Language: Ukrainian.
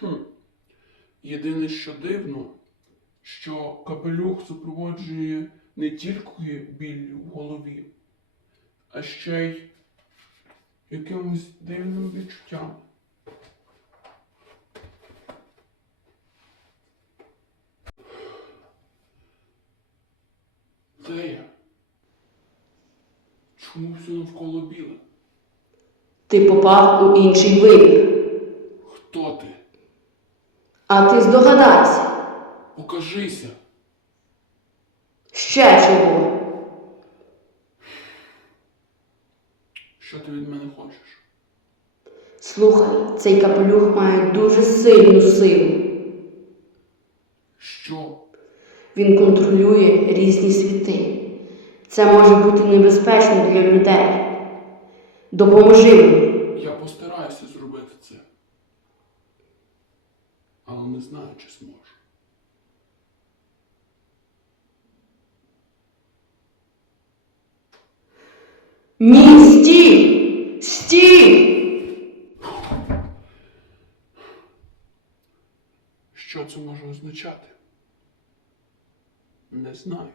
Хм. Єдине, що дивно, що капелюх супроводжує не тільки біллю в голові, а ще й якимось дивним відчуттям. Де я? Чому все навколо біле? Ти попав у інший вимір. А ти здогадайся, Покажися. ще чого. Що ти від мене хочеш? Слухай, цей капелюх має дуже сильну силу. Що? Він контролює різні світи. Це може бути небезпечно для людей. Допоможи мені. Я постараюся зробити це. Але не знаю, чи зможу. Ні, стій! Стій! Що це може означати? Не знаю.